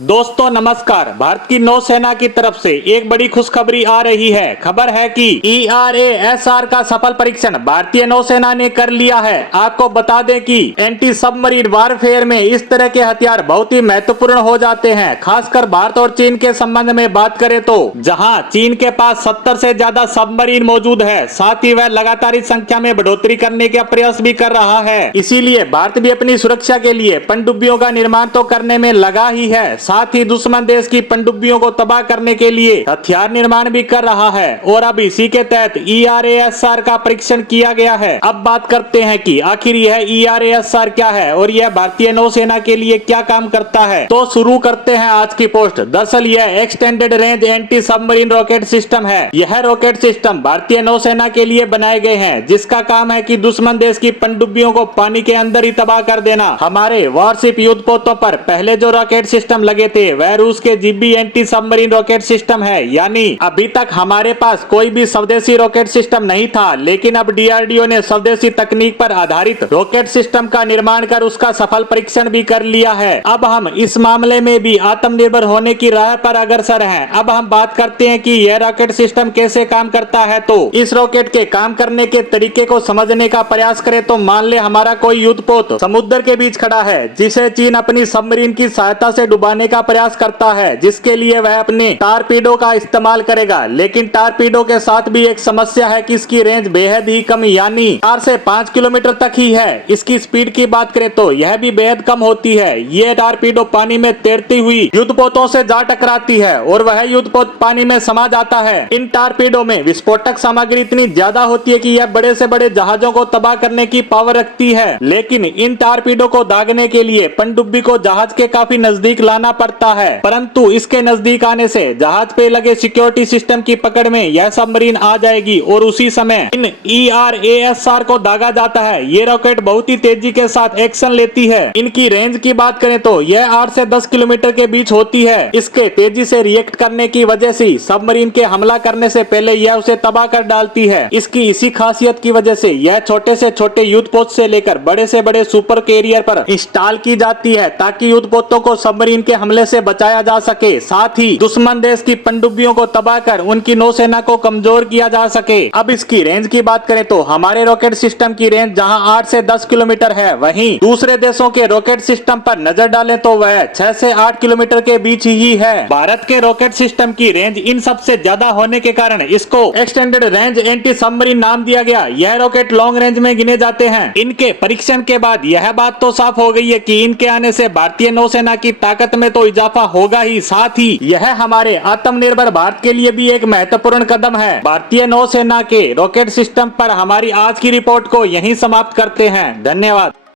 दोस्तों नमस्कार। भारत की नौसेना की तरफ से एक बड़ी खुशखबरी आ रही है। खबर है कि ERASR का सफल परीक्षण भारतीय नौसेना ने कर लिया है। आपको बता दें कि एंटी सबमरीन वारफेयर में इस तरह के हथियार बहुत ही महत्वपूर्ण हो जाते हैं। खासकर भारत और चीन के संबंध में बात करें तो जहां चीन के पास 70 से ज्यादा सबमरीन मौजूद है, साथ ही वह लगातार इस संख्या में बढ़ोतरी करने का प्रयास भी कर रहा है। इसीलिए भारत भी अपनी सुरक्षा के लिए पनडुब्बियों का निर्माण तो करने में लगा ही है, साथ ही दुश्मन देश की पनडुब्बियों को तबाह करने के लिए हथियार निर्माण भी कर रहा है। और अब इसी के तहत ERASR का परीक्षण किया गया है। अब बात करते हैं कि आखिर यह ERASR क्या है और यह भारतीय नौसेना के लिए क्या काम करता है। तो शुरू करते हैं आज की पोस्ट। दरअसल यह extended range anti submarine rocket system है। यह रॉकेट सिस्टम भारतीय नौसेना के लिए बनाए गए हैं, जिसका काम है कि दुश्मन देश की पनडुब्बियों को पानी के अंदर ही तबाह कर देना। हमारे वॉरशिप युद्धपोतों पर पहले जो रॉकेट सिस्टम लगे थे वह रूस के GB anti submarine rocket system है। यानी अभी तक हमारे पास कोई भी स्वदेशी रॉकेट सिस्टम नहीं था, लेकिन अब DRDO ने स्वदेशी तकनीक पर आधारित रॉकेट सिस्टम का निर्माण कर उसका सफल परीक्षण भी कर लिया है। अब हम इस मामले में भी आत्मनिर्भर होने की राह पर अग्रसर हैं। अब हम बात करते हैं कि यह रॉकेट सिस्टम कैसे काम करता है। तो इस रॉकेट के काम करने के तरीके को समझने का प्रयास करें तो मान ले हमारा कोई युद्धपोत समुद्र के बीच खड़ा है, जिसे चीन अपनी सबमरीन की सहायता से डुबाने का प्रयास करता है, जिसके लिए वह अपने टारपीडो का इस्तेमाल करेगा। लेकिन टारपीडो के साथ भी एक समस्या है कि इसकी रेंज बेहद ही कम यानी 4 से 5 किलोमीटर तक ही है। इसकी स्पीड की बात करें तो यह भी बेहद कम होती है। ये टारपीडो पानी में तैरती हुई युद्धपोतों से जा टकराती है और वह युद्धपोत पानी में समा जाता है। इन टारपीडो में विस्फोटक सामग्री इतनी ज्यादा होती है कि यह बड़े से बड़े जहाजों को तबाह करने की पावर रखती है। लेकिन इन टारपीडो को दागने के लिए पनडुब्बी को जहाज के काफी नजदीक लाना पड़ता है, परंतु इसके नजदीक आने से जहाज पे लगे सिक्योरिटी सिस्टम की पकड़ में यह सबमरीन आ जाएगी और उसी समय इन ERASR को दागा जाता है। ये रॉकेट बहुत ही तेजी के साथ एक्शन लेती है। इनकी रेंज की बात करें तो यह 8 से 10 किलोमीटर के बीच होती है। इसके तेजी से रिएक्ट करने की वजह से सबमरीन के हमला करने से पहले यह उसे तबाह कर डालती है। इसकी इसी खासियत की वजह से यह छोटे से छोटे युद्धपोत से लेकर बड़े से बड़े सुपर कैरियर पर इंस्टॉल की जाती है, ताकि युद्धपोतों को सबमरीन के हमले से बचाया जा सके। साथ ही दुश्मन देश की पनडुब्बियों को तबाह कर उनकी नौसेना को कमजोर किया जा सके। अब इसकी रेंज की बात करें तो हमारे रॉकेट सिस्टम की रेंज जहां 8 से 10 किलोमीटर है, वहीं दूसरे देशों के रॉकेट सिस्टम पर नजर डालें तो वह 6 से 8 किलोमीटर के बीच ही है। भारत के रॉकेट सिस्टम की रेंज इन सबसे ज्यादा होने के कारण इसको एक्सटेंडेड रेंज एंटी सबमरीन नाम दिया गया। यह रॉकेट लॉन्ग रेंज में गिने जाते हैं। इनके परीक्षण के बाद यह बात तो साफ हो गई है कि इनके आने से भारतीय नौसेना की ताकत में तो इजाफा होगा ही, साथ ही यह हमारे आत्मनिर्भर भारत के लिए भी एक महत्वपूर्ण कदम है। भारतीय नौसेना के रॉकेट सिस्टम पर हमारी आज की रिपोर्ट को यहीं समाप्त करते हैं। धन्यवाद।